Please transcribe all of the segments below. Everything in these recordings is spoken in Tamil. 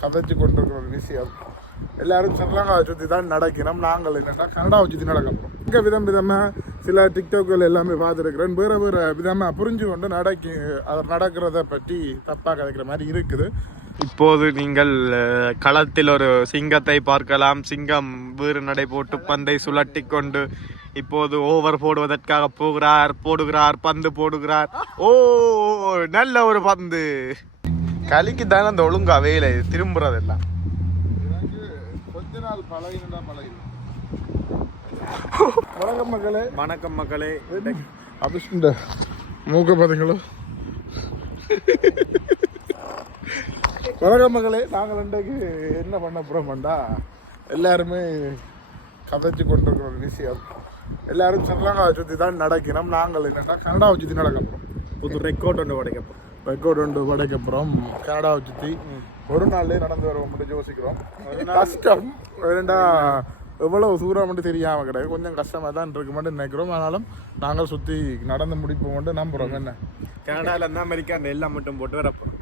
கதைச்சு கொண்டிருக்கிற ஒரு விஷயம். எல்லாரும் ஸ்ரீலங்காவை சுற்றி தான் நடக்கிறோம் நாங்கள் என்னென்னா கனடாவை சுற்றி நடக்கிறோம் இங்கே விதம் விதமாக சில டிக்டாக்கள் எல்லாமே பார்த்துருக்குறேன். வேறு வேறு விதமாக புரிஞ்சு கொண்டு நடக்கி அது நடக்கிறத பற்றி தப்பாக கதைக்கிற மாதிரி இருக்குது. இப்போது நீங்கள் களத்தில் ஒரு சிங்கத்தை பார்க்கலாம். சிங்கம் வீறு நடை போட்டு பந்தை சுழட்டி கொண்டு இப்போது ஓவர் போடுவதற்காக போகிறார் போடுகிறார் பந்து போடுகிறார். ஓ நல்ல ஒரு பந்து. கலிக்கு தானே அந்த ஒழுங்கா வேலை திரும்புறதெல்லாம். எனக்கு கொஞ்ச நாள் பழகினா பழகிடும். வணக்கம் மக்களே. வணக்கம் மக்களே. அபிஷ்ட மூக்க பார்த்தீங்களோ வணக்கம் மகளே நாங்கள் இன்றைக்கு என்ன பண்ண போகிறோம்டா எல்லாருமே கதைச்சு கொண்டிருக்கிற ஒரு விஷயம். எல்லாரும் ஸ்ரீலங்காவை சுற்றி தான் நடக்கிறோம். நாங்கள் என்னென்னா கனடாவை சுற்றி நடக்க போகிறோம் புது ரெக்கார்ட் ஒன்று உடைக்கப்போம் ரெக்கார்டு ஒன்று படைக்க போகிறோம் கனடாவை சுற்றி ஒரு நாள்லேயே நடந்து வருவோம் மட்டும் யோசிக்கிறோம். கஷ்டம். ஏண்டா எவ்வளவு தூரம் மட்டும் தெரியாம கிடையாது கொஞ்சம் கஷ்டமாக தான் இருக்கு மட்டும் நினைக்கிறோம். ஆனாலும் நாங்கள் சுற்றி நடந்து முடிப்போம் மட்டும் நம்புகிறோம் என்ன? கனடால இருந்து அமெரிக்கா அந்த எல்லாம் மட்டும் போட்டு வரப்போம்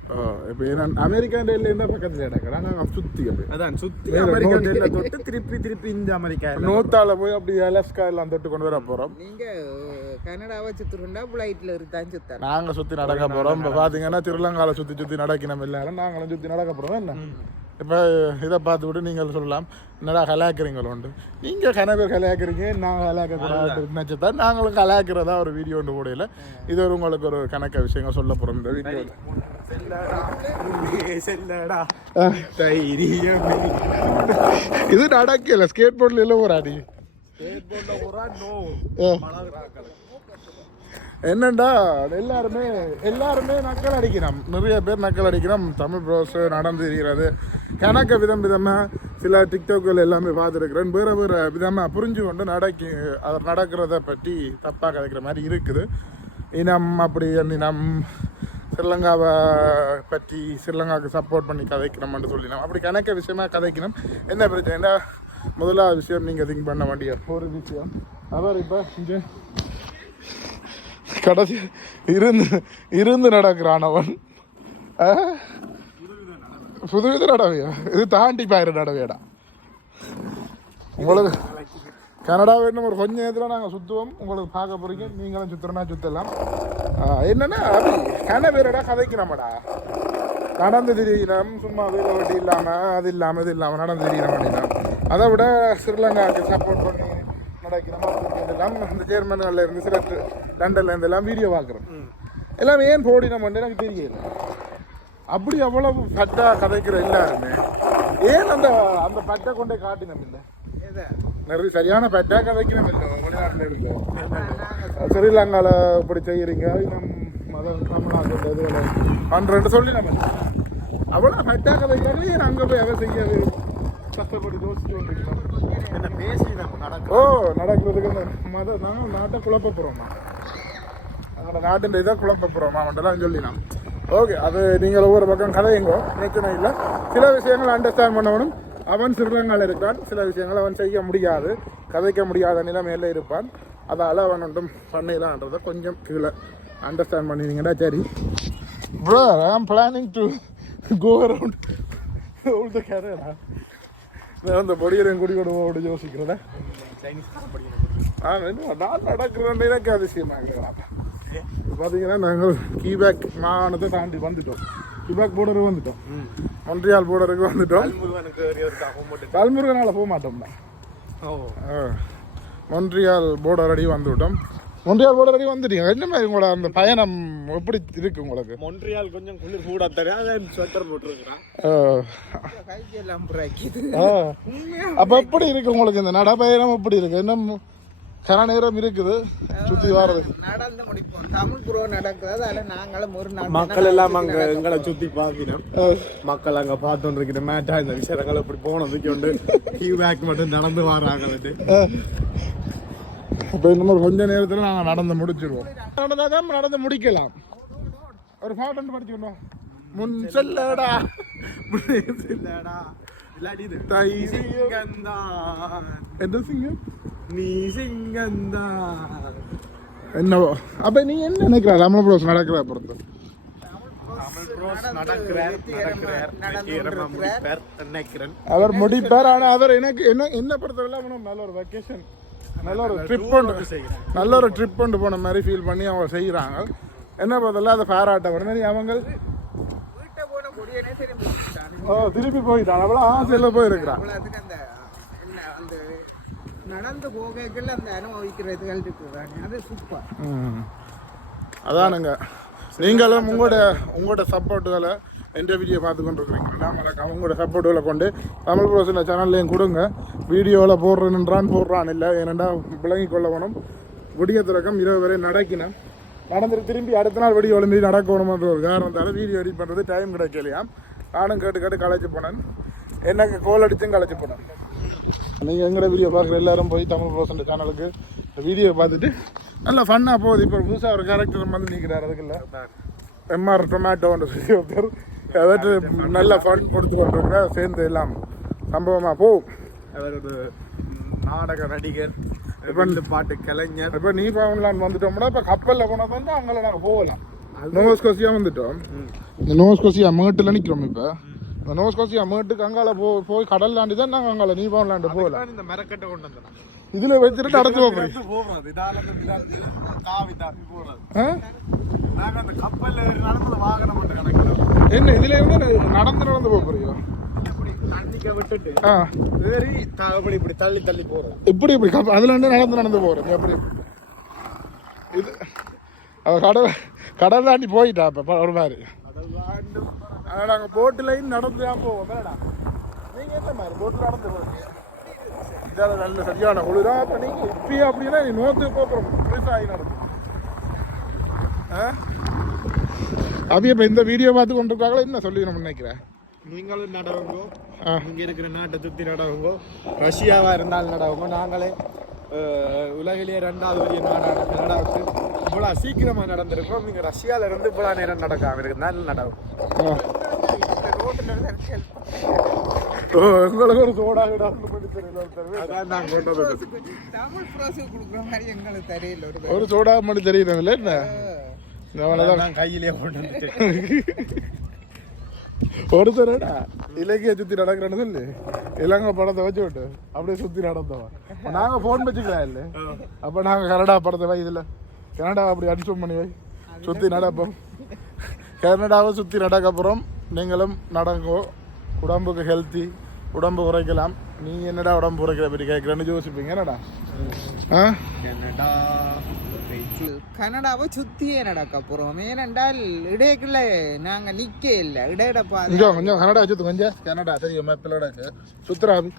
இப்போ என்ன அமெரிக்கா டெல்லி இருந்தால் பக்கத்தில் இடக்கிறா நாங்கள் சுற்றி அப்படி அதான் சுத்தி வேற அமெரிக்கா. டெல்ல தொட்டு திருப்பி திருப்பி இந்த அமெரிக்கா நோத்தால போய் அப்படி அலஸ்கா எல்லாம் தொட்டு கொண்டு வர போகிறோம் நீங்க கனடாவை சுத்துருண்டா பிளைட்ல இருக்கான்னு சுத்தாரு. நாங்கள் சுற்றி நடக்க போகிறோம் இப்போ பார்த்தீங்கன்னா திருலங்கால சுற்றி சுற்றி நடக்கணும் எல்லாரும். நாங்களும் சுற்றி நடக்க போகிறோம் என்ன? இப்போ இதை பார்த்து விட்டு நீங்கள் சொல்லலாம். என்னடா கலாய்க்கிறீங்களோ உண்டு? நீங்கள் கன பேர் கலாய்க்கிறீங்க நாங்கள் கலாய்க்கக்கூடாது நினச்சதான் நாங்களும் கலாய்க்கிறதா ஒரு வீடியோ ஒன்று போடையில் இது ஒரு உங்களுக்கு ஒரு கணக்க விஷயங்கள் சொல்ல போகிறோம் இந்த தைரியம் இது நடக்கல. ஸ்கேட் போர்டில் எல்லாம் போராடி என்னண்டா? எல்லாருமே எல்லாருமே நக்கல் அடிக்கிறோம். நிறைய பேர் நக்கல் அடிக்கிறோம். தமிழ் ப்ரோஸ் நடந்து இருக்கிறது. கணக்க விதம் விதமாக சில டிக்டாக்கள் எல்லாமே பார்த்துருக்குறேன். வேறு வேறு விதமாக புரிஞ்சு கொண்டு நடக்கி அது நடக்கிறத பற்றி தப்பாக கதைக்கிற மாதிரி இருக்குது. இனம் அப்படி இனம் ஸ்ரீலங்காவை பற்றி ஸ்ரீலங்காவுக்கு சப்போர்ட் பண்ணி கதைக்கிறோம்னு சொல்லினோம். அப்படி கணக்க விஷயமா கதைக்கணும். என்ன பிரச்சனைனா முதலாவது விஷயம் நீங்கள் திங்க் பண்ண வேண்டிய ஒரு விஷயம். அவர் இப்போ இங்கே கடைசி இருந்து இருந்து நடக்கிறான் அவன் ஆ? புதுவித நடவையா? இது தாண்டி பாயிர நடவையடா. உங்களுக்கு கனடா வேணும் ஒரு கொஞ்ச நேரத்தில் நாங்கள் சுற்றுவோம் உங்களுக்கு பார்க்க போகிறீங்க நீங்களும் சுற்றுறனா சுற்றலாம் என்னன்னா அது கன பேரடா கதைக்கணுமாடா நடந்து திரியணும் சும்மா வீட வட்டி இல்லாமல் அது இல்லாமல் இது இல்லாமல் நடந்து திரியணும் அப்படின்னா. அதை விட ஸ்ரீலங்காவுக்கு சப்போர்ட் பண்ணி நடக்கிறோம்? எல்லாம் இந்த சேர்மன்களில் இருந்து சில லண்டன்ல இருந்து எல்லாம் வீடியோ பார்க்குறோம். எல்லாம் ஏன் போடினோம்னு எனக்கு தெரியல. அப்படி அவ்வளவு பட்டா கதைக்கிற எல்லாருமே ஏன் அந்த அந்த பட்டை கொண்டே காட்டினோம் இல்லை? நிறைய சரியான பட்டா கதைக்கணும் இல்லை வெளிநாட்டில் இருக்கு ஸ்ரீலங்காவில் இப்படி செய்கிறீங்க நம் மத தமிழ்நாட்டு இதுகளை பண்ணுறேன்னு சொல்லி நம்ம அவ்வளோ பட்டா கதைக்காக ஏன் அங்கே போய் அதை செய்யாது கஷ்டப்பட்டு யோசிச்சு என்ன பேசி நம்ம நடக்க ஓ நடக்கிறதுக்கு மத நாங்கள் நாட்டை குழப்ப போகிறோம்மா அதோட நாட்டின் இதை குழப்ப போகிறோம்மா அவன்கிட்டலாம் சொல்லினான் ஓகே அது நீங்கள் ஒவ்வொரு பக்கம் கதையுங்கோ பிரச்சனை இல்லை. சில விஷயங்கள் அண்டர்ஸ்டாண்ட் பண்ணவனும் அவன் ஸ்ரீலங்காவில் இருக்கிறான் சில விஷயங்கள் அவன் செய்ய முடியாது. கதைக்க முடியாத நிலைமையில இருப்பான். அதால் அவன் ஒன்றும் பண்ணிடலான்றதை கொஞ்சம் கீழே அண்டர்ஸ்டாண்ட் பண்ணினீங்கன்னா சரி. Bro I am planning to go around all the கேரடா அந்த பொடியரையும் குடி கொடுவோடு யோசிக்கிறத நான் நடக்கிறேன் எனக்கு அதிசயமாக இருக்கிறான் இப்போ பார்த்தீங்கன்னா நாங்கள் கீபேக் மாகாணத்தை தாண்டி வந்துட்டோம். கீபேக் போர்டருக்கு வந்துட்டோம். மொன்றியால் போர்டருக்கு வந்துட்டோம். பல்முருகனால் போக மாட்டோம்டா ஓ. ஆ. மொன்றியால் போர்டர் அடி வந்துவிட்டோம் மொன்றியால் போர்டர் அடி வந்துட்டீங்க. என்ன மாதிரி உங்களோட அந்த பயணம் எப்படி இருக்கு உங்களுக்கு? மொன்றியால் கொஞ்சம் குளிர் கூட தெரியும் ஸ்வெட்டர் போட்டுருக்குறான். அப்ப எப்படி இருக்கு உங்களுக்கு இந்த நடப்பயணம் எப்படி இருக்கு? என்ன கன நேரம் இருக்குது சுத்தி வர்றது நடந்து முடிப்போம் தமிழ் புரோ நடக்குது அதில் நாங்களும் ஒரு நாள் மக்கள் எல்லாம் அங்க எங்களை சுத்தி பாத்தினோம் மக்கள் அங்க பார்த்துட்டு இருக்கிற மேட்டா இந்த விஷயங்கள் இப்படி போனதுக்கு உண்டு கியூ பேக் மட்டும் நடந்து வராங்கன்ட்டு இப்போ இன்னும் ஒரு கொஞ்ச நேரத்தில் நாங்கள் நடந்து முடிச்சிருவோம் நடந்தாதான் நடந்து முடிக்கலாம் ஒரு பாட்டு ஒன்று படிச்சுக்கணும் முன் செல்லடா இல்லடா இல்லாட்டி இது தை சிங்கந்தான் என்ன சிங்கம் நீ சிங்கந்தான் என்னவோ அப்ப நீ என்ன நினைக்கிற? தமிழ் ப்ரோஸ் நடக்கிற பொறுத்து. அவர் முடிப்பார் ஆனா அவர் எனக்கு என்ன என்ன பொறுத்தவரை அவனும் நல்ல ஒரு வெக்கேஷன் நல்ல ஒரு ட்ரிப் கொண்டு நல்ல ஒரு ட்ரிப் கொண்டு போன மாதிரி ஃபீல் பண்ணி அவங்க செய்கிறாங்க என்ன பொறுத்தவரை அதை பாராட்ட உடனே அவங்க. ஓ திருப்பி போயிட்டான். அவ்வளோ ஆசையில் போயிருக்கிறான். நடந்து போகல அந்த அனுபவிக்கிறதுகள் இருக்குதானே அது சூப்பர் அதானுங்க. நீங்களும் உங்களோட உங்களோட சப்போர்ட்டுகளை இன்டர்வியூ பார்த்து கொண்டு இருக்கிறீங்களா மறக்காம உங்களோட சப்போர்ட்டுகளை கொண்டு தமிழ் ப்ரோசின சேனல்லையும் கொடுங்க. வீடியோவில் போடுறேன்றான் போடுறான் இல்லை. ஏனெண்டா விளங்கி கொள்ள வேணும் விடிய தொடக்கம் இரவு வரை நடக்கினேன் நடந்துட்டு திரும்பி அடுத்த நாள் வெடி ஒளிம்பி நடக்கணுமன்ற ஒரு காரணத்தால் வீடியோ எடிட் பண்ணுறது டைம் கிடைக்கலையாம் நானும் கேட்டு கேட்டு களைச்சி போனேன். எனக்கு கோல் அடித்தும் களைச்சி போனேன். நீங்கள் எங்களோட வீடியோ பார்க்குற எல்லாரும் போய் தமிழ் ப்ரோசன் சேனலுக்கு வீடியோ பார்த்துட்டு நல்லா ஃபன்னாக போகுது. இப்போ புதுசாக ஒரு கேரக்டர் வந்து நிற்கிறார் அதுக்குள்ள எம்ஆர் டொமேட்டோன்ற சொல்லி ஒருத்தர் அவற்று நல்ல ஃபன் கொடுத்து கொண்டிருக்கிறார் சேர்ந்து எல்லாம். சம்பவமாக போகும் ஒரு நாடக நடிகர் பாட்டு கலைஞர். இப்போ நீ பவன்லான் வந்துட்டோம்னா இப்போ கப்பலில் போனால் வந்து அங்கே நாங்கள் போகலாம். நோஸ் கொசியா வந்துட்டோம். இந்த நோஸ் கொசியா மேட்டில் நிற்கிறோம் இப்போ. இந்த நோஸ் கொசியா மேட்டுக்கு அங்கால போ போய் கடல் தாண்டி தான் நாங்கள் அங்கால நீ பவன்லாண்டு போகலாம் இந்த மரக்கட்டை கொண்டு வந்தேன் இதில் வச்சுட்டு நடத்து போகிறோம் என்ன இதுல இருந்து நடந்து நடந்து போக போறியோ இப்படி தண்ணிக்க விட்டுட்டு ஆ. ஏறி த- இப்படி இப்படி தள்ளி தள்ளி போறது. இப்படி இப்படி அதுல இருந்து நடந்து நடந்து போறது. எப்படி இது கடல் கடல் தாண்டி போயிட்டா இப்ப ஒரு மாதிரி. ஆனா நாங்க போட்டுலையும் நடந்து தான் போவோம். வேடா நீங்க என்ன மாதிரி போட்டு நடந்து போறீங்க? இதால நல்ல சரியான குளிரா அப்ப நீங்க இப்பயும் அப்படின்னா நீ நோத்து போறோம் ஆகி நடந்து ஆ? அபி இப்ப இந்த வீடியோ பார்த்து கொண்டிருக்காங்களா? என்ன சொல்லி நம்ம நினைக்கிறேன்? நீங்களும் நடவுங்கோ. இங்க இருக்கிற நாட்டை சுத்தி நடவுங்கோ ரஷ்யாவா இருந்தாலும் நடவுங்கோ நாங்களே உலகிலேயே ரெண்டாவது பெரிய நாடான கனடாவுக்கு இவ்வளோ சீக்கிரமா நடந்திருக்கோம். நீங்க ரஷ்யால இருந்து இவ்வளோ நேரம் நடக்காம. இருக்கு நல்ல. ஓ, உங்களுக்கு ஒரு சோடா ஒரு சோடா மட்டும் தெரியல என்ன? அவ்வளவுதான் நான் கையிலேயே வந்துட்டேன் ஒருத்தரடா இலக்கிய சுத்தி நடக்கிறேன்னு சொல்லி இலங்கை படத்தை வச்சு விட்டு அப்படியே சுத்தி நடந்தவன். நாங்க போன் வச்சுக்கலாம் இல்ல. அப்ப நாங்க கனடா படத்தை வை இதுல. கனடா அப்படி அடிச்சு பண்ணி வை. சுத்தி நடப்போம். கனடாவை சுத்தி நடக்க அப்புறம் நீங்களும் நடங்கோ. உடம்புக்கு ஹெல்த்தி உடம்பு குறைக்கலாம். நீ என்னடா உடம்பு குறைக்கிற பற்றி கேட்குறேன்னு யோசிப்பீங்க என்னடா? ஆ? என்னடா கனடாவை சுத்தியே நடக்க போறோம். ஏனென்றால் இடைக்குள்ள நாங்க நிக்க இல்ல. இடையிட பாதை கொஞ்சம் கனடா சுத்து கொஞ்சம். கனடா தெரியும் மேப்பிலோட சுத்துறாபி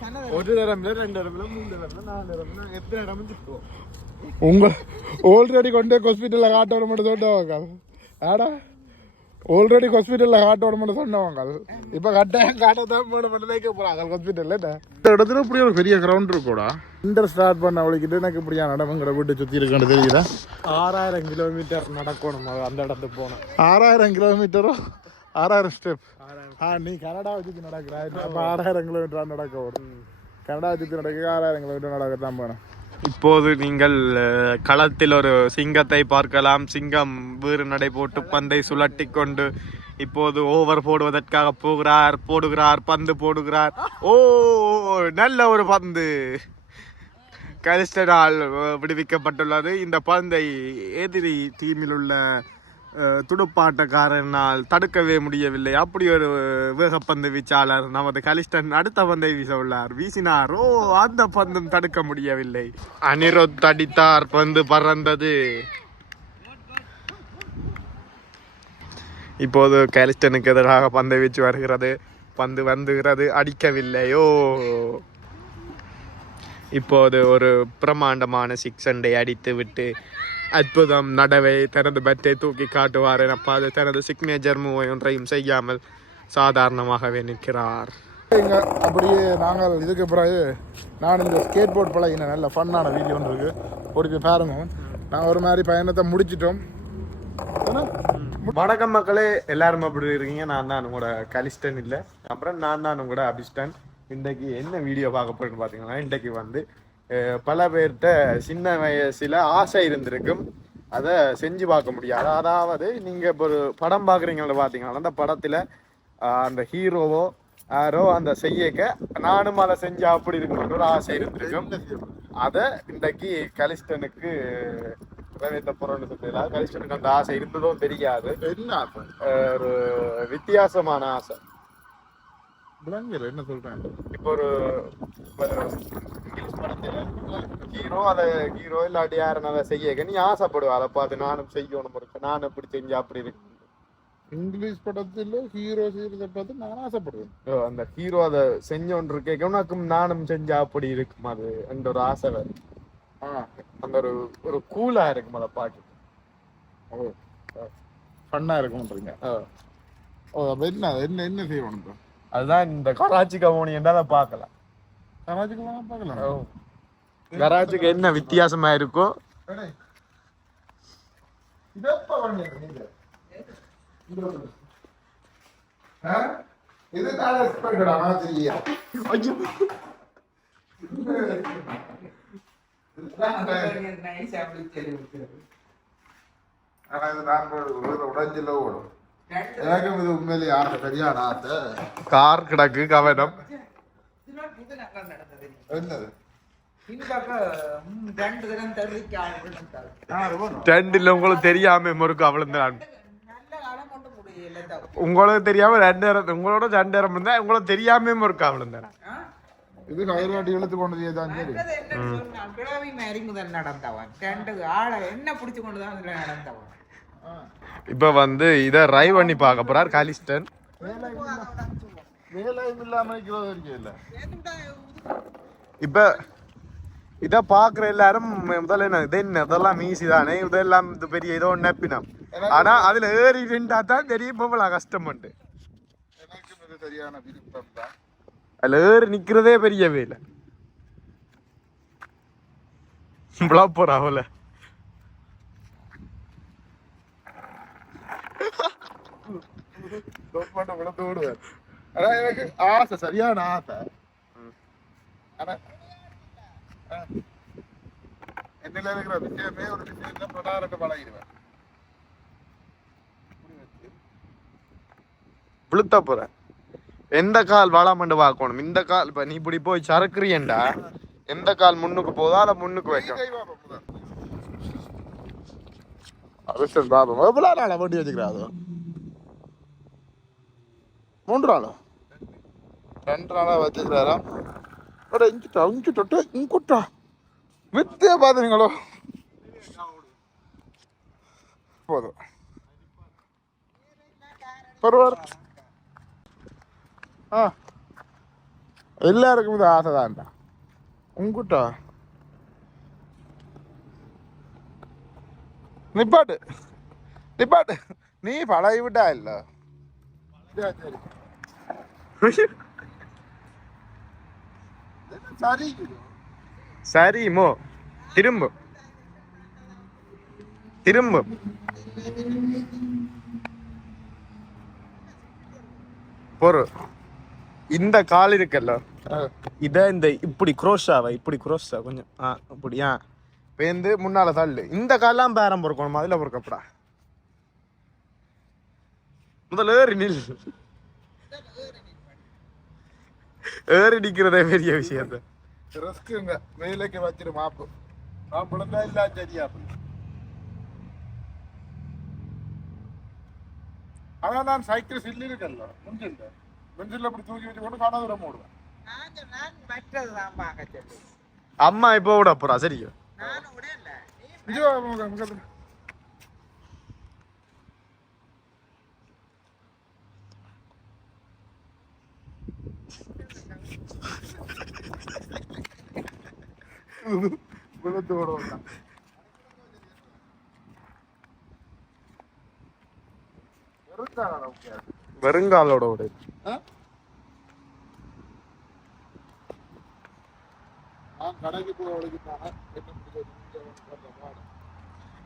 கனடா ஒரு தரம்ல ரெண்டு தரம்ல மூணு தரம்ல நாலு தரம்ல எத்தனை இடம் சுற்றுவோம் உங்க ஆல்ரெடி கொண்டே ஹாஸ்பிட்டலில் காட்டோட மட்டும் சொன்னவங்க ஆடா. ஆல்ரெடி ஹாஸ்பிட்டலில் காட்டோட மட்டும் சொன்னவங்க. இப்போ கட்டாயம் காட்டத்தான் போட மட்டும் வைக்க போகிறாங்க ஹாஸ்பிட்டலில் இந்த இடத்துல இப்படி ஒரு பெரிய கிரவுண்ட் இருக்கோடா இன்டர் ஸ்டார்ட் பண்ண அவளுக்கிட்ட எனக்கு இப்படியா நடமங்கிற வீட்டு சுற்றி இருக்கான்னு தெரியுதா? ஆறாயிரம் கிலோமீட்டர் நடக்கணும் அந்த இடத்துக்கு போனேன் ஆறாயிரம் கிலோமீட்டரும் ஆறாயிரம் ஸ்டெப் ஆ நீ கனடாவை சுற்றி நடக்கிறா. அப்போ ஆறாயிரம் கிலோமீட்டர் நடக்க வரும் கனடாவை சுற்றி நடக்க ஆறாயிரம் கிலோமீட்டர் நடக்கத்தான் போனேன் இப்போது நீங்கள் களத்தில் ஒரு சிங்கத்தை பார்க்கலாம். சிங்கம் வீறு நடை போட்டு பந்தை சுழட்டி கொண்டு இப்போது ஓவர் போடுவதற்காக போகிறார் போடுகிறார் பந்து போடுகிறார். ஓ நல்ல ஒரு பந்து. கலிஸ்டனால் விடுவிக்கப்பட்டுள்ளது. இந்த பந்தை எதிரி டீமில் உள்ள துடுப்பாட்டக்காரனால் தடுக்கவே முடியவில்லை. அப்படி ஒரு வேகப்பந்து வீச்சாளர் நமது கலிஸ்டன் அடுத்த பந்தை வீச உள்ளார் வீசினார் ஓ அந்த பந்தும் தடுக்க முடியவில்லை. அனிருத் அடித்தார் பந்து பறந்தது. இப்போது கலிஸ்டனுக்கு எதிராக பந்தை வீச்சு வருகிறது. பந்து வந்துகிறது அடிக்கவில்லையோ. இப்போது ஒரு பிரமாண்டமான சிக்ஸ் அண்டை அடித்து விட்டு அற்புதம் நடவை தனது பட்டை தூக்கி காட்டுவார் எனப்பா அது தனது சிக்னேச்சர் மூவை ஒன்றையும் செய்யாமல் சாதாரணமாகவே நிற்கிறார். இங்க அப்படியே நாங்கள் இதுக்கு பிறகு நான் இந்த ஸ்கேட் போர்ட் பழகின நல்ல ஃபன்னான வீடியோ ஒன்று இருக்கு. போட்டு பாருங்க. நான் ஒரு மாதிரி பயணத்தை முடிச்சிட்டோம்? வணக்கம் மக்களே. எல்லாரும் அப்படி இருக்கீங்க? நான் தான் உங்களோட கலிஸ்டன் இல்லை. அப்புறம் நான் தான் உங்களோட அபிஸ்டன் இன்றைக்கு என்ன வீடியோ பார்க்க போறேன்னு பார்த்தீங்கன்னா இன்றைக்கு வந்து பல பேர்கிட்ட சின்ன வயசுல ஆசை இருந்திருக்கும். அதை செஞ்சு பார்க்க முடியாது. அதாவது நீங்க இப்போ ஒரு படம் பாக்குறீங்களா பாத்தீங்கன்னா அந்த படத்துல அந்த ஹீரோவோ யாரோ அந்த செய்யக்க நானும் அதை செஞ்சா அப்படி இருக்கணும் ஒரு ஆசை இருந்திருக்கும். அதை இன்றைக்கு கலிஸ்டனுக்கு நிறைவேற்ற போறோம்னு சொல்லல கலிஸ்டனுக்கு அந்த ஆசை இருந்ததோ தெரியாது. என்ன ஒரு வித்தியாசமான ஆசை. விளங்கல என்ன சொல்றேன்? இப்போ ஒரு இப்ப இங்கிலீஷ் படத்துல ஹீரோ அதை ஹீரோ இல்லாட்டி யாரும் அதை செய்ய நீ ஆசைப்படுவா அதை பார்த்து நானும் செய்யணும் இருக்கு நானும் இப்படி செஞ்சா அப்படி இருக்கு. இங்கிலீஷ் படத்துல ஹீரோ செய்யறத பார்த்து நான் ஆசைப்படுவேன். அந்த ஹீரோ அதை செஞ்சோன்னு இருக்கேன் உனக்கும் நானும் செஞ்சா அப்படி இருக்கும் அது என்ற ஒரு ஆசை ஆ. அந்த ஒரு ஒரு கூலா இருக்கும் அதை பார்க்க. ஓ ஃபன்னா இருக்கும்ன்றீங்க. ஓ அப்ப என்ன என்ன என்ன செய்யணும் அதுதான் இந்த கராச்சி கவோனி அதை பார்க்கலாம் கராச்சிக்கு வேணா பார்க்கலாம் கராச்சிக்கு என்ன வித்தியாசமா இருக்கோ. இது நான் ஆனா இது நான் உடஞ்சில ஓடும். எனக்கும் இது உண்மையிலேயே ஆசை சரியான ஆசை கார் கிடக்கு கவனம். என்னது? ரெண்டுல உங்களுக்கு தெரியாம முறுக்கு அவ்வளவு நல்ல காலம் கொண்டு முடியல தான். உங்களுக்கு தெரியாம ரெண்டு நேரம் உங்களோட ரெண்டு நேரம் இருந்தா உங்களுக்கு தெரியாம முறுக்கு அவ்வளவு தான் சரி. நல்லது என்னன்னு சொன்னா, கிழவி மாதிரி முதல் நடந்தவன். ரெண்டு ஆளை என்ன பிடிச்சு இப்ப வந்து இத ரை பண்ணி பார்க்க போறார் காலிஸ்டன். வேலையும் இல்லாம இருக்கிறது இப்ப இத பாக்குற எல்லாரும் முதல்ல என்ன இது என்ன? இதெல்லாம் மீசி தானே? இதெல்லாம் இது பெரிய இதோ நப்பினம். ஆனா அதுல ஏறி நின்றா தான் தெரியும் இவ்வளவு கஷ்டம்ட்டு எனக்கும் சரியான விருப்பம் தான் அதுல ஏறி நிக்கிறதே பெரிய வேலை. இவ்வளவு போறா விழுந்து ஓடுவார் ஆனா எனக்கு ஆசை சரியான ஆசை. ஆனா. என்னில இருக்கிற விஷயமே ஒரு விஷயத்தை பிரதாரத்தை பழகிடுவேன் விழுத்த போற. எந்த கால் வளமண்டு பார்க்கணும் இந்த கால் இப்ப நீ இப்படி போய் சறுக்குறியண்டா? எந்த கால் முன்னுக்கு போதோ அதை முன்னுக்கு வைக்கணும். அவசரம் பாபம் எவ்வளோ நாளா வண்டி வச்சுக்கிறா அது மூன்று நாளா ரெண்டு நாளாக வச்சுக்கிறாராம் அட இங்கிட்ட அஞ்சு தொட்டு இங்குட்டா. வித்தே பாத்துறீங்களோ? போதும். பரவாயில்ல ஆ. எல்லாருக்கும் இது ஆசை தான்டா. உங்குட்டா? நிப்பாட்டு. நிப்பாட்டு. நீ பழகி விட்டா இல்ல? சரி சரி மோ. திரும்ப. திரும்ப. பொறு. இந்த கால் இருக்குல்ல இத இந்த இப்படி குரோஷாவை இப்படி குரோஷா கொஞ்சம் ஆ அப்படியா பேந்து முன்னால தள்ளு. இந்த கால்லாம் பேரம் பொறுக்கணும்? அதுல பொறுக்கப்படா. முதல்ல ஏறி நில் ஏறி நிக்கிறதே பெரிய விஷயம் ரிஸ்க்குங்க. வேலைக்கு வச்சிரு மாப்பு. மாப்பிள்ளை இல்ல சரியா. ஆனா நான் சைக்கிள் சில்லி இருக்கல்ல முஞ்சில்ல முஞ்சில்ல அப்படி தூக்கி வச்சு கொண்டு காணாத விட நான் சொல்லி அம்மா இப்போ விட போறா சரியா நானும் விடல நீ இங்க வா, முக- முகத்துல. விழுந்து ஓடுவாங்க வெறுத்தானா நமக்கு? வெறுங்காலோட ஆ? நான் கடைக்கு போய் உடைக்கு போனேன் என்ன பிடிச்சது? இங்க வந்து வந்த பாடு.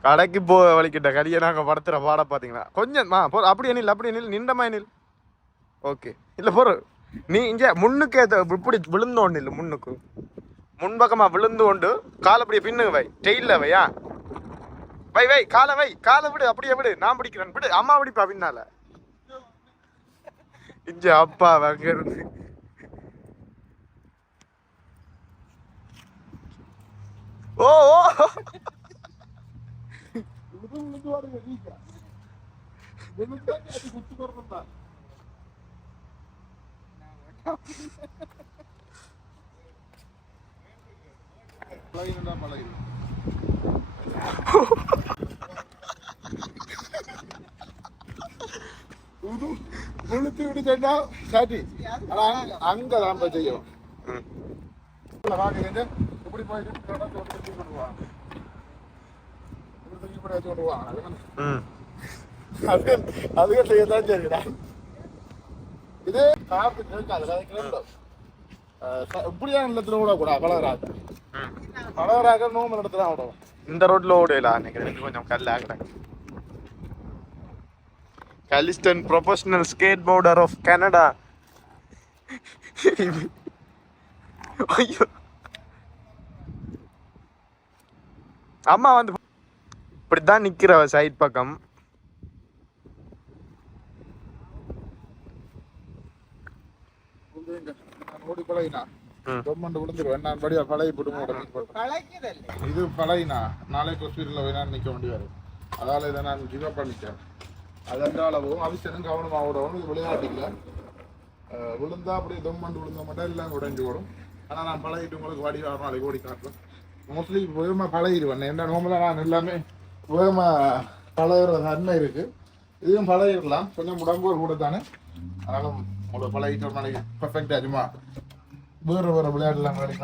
கடைக்கு போ வலிக்கிட்ட கடியை நாங்க படுத்துற பாட பாத்தீங்களா கொஞ்சம் மா போ அப்படியே நில் அப்படியே நில் நின்றமா நில் ஓகே இல்ல போற நீ இங்கே முன்னுக்கு ஏற்ற இப்படி விழுந்தோண்டு இல்லை முன்னுக்கு. முன்பக்கமாக விழுந்து கொண்டு காலை அப்படியே பின்னுக்கு வை டெய்ல வையா வை வை காலை வை காலை விடு அப்படியே விடு நான் பிடிக்கிறேன் விடு அம்மா பிடிப்பா பின்னால. இங்க அப்பா அங்க இருந்து ஓ. ஓ விழுந்து விழுந்து வாருங்க நீங்க. விழுந்தா அது குத்து கொடுக்கும் தான் பழகினா பழகி விழுத்து விடுச்சா சாட்டி ஆனா அங்க- அங்க தான் போய் செய்யும் ம். வாங்க இப்படி போயிட்டு தூக்கி விடுவான் இப்படி இப்படி வச்சு விடுவான் ம் அது அதுக்கு செய்யத்தான் சரிடா இது காப்பு கேட்காது கதைக்கிறோம் இப்படியான இடத்துல விடக்கூடாது பழகராக ம். பழகராக நோம்பல் இடத்துல தான் விடுவோம் இந்த ரோட்ல ஓடலாம் நினைக்கிறேன். கொஞ்சம் கல்லாக கலிஸ்டன் professional skateboarder of Canada ஐயோ. அம்மா வந்து இப்படித்தான் நிக்கிறவ சைட் பக்கம். ஓடி பழகினா ம். கவர்மெண்ட் விழுந்துருவேன் நான் படியா பழகி போட்டு இது பழகினா நாளைக்கு ஹாஸ்பிட்டலில் போய் நான் நிற்க வேண்டியது அதால இதை நான் கிவ் பண்ணிட்டேன். அது அளவும் அவசியம் கவனமாக விடவும் அஹ், விழுந்தா அப்படியே கவர்மெண்ட் விழுந்த மட்டும் எல்லாம் உடைஞ்சு ஓடும். ஆனால் நான் பழகிட்டு உங்களுக்கு வாடி ஆறு நாளைக்கு ஓடி காட்டுறேன். மோஸ்ட்லி வேகமாக பழகிடுவேன். என்ன நோம்பலாக நான் எல்லாமே வேகமாக பழகிற தன்மை இருக்கு. இதுவும் பழகிடலாம். கொஞ்சம் உடம்பு கூட தானே. ஆனாலும் உங்களுக்கு பழகிட்டு நாளைக்கு. பர்ஃபெக்டாக அதிகமாக வேறு வேறு விளையாடலாம் விளையாடி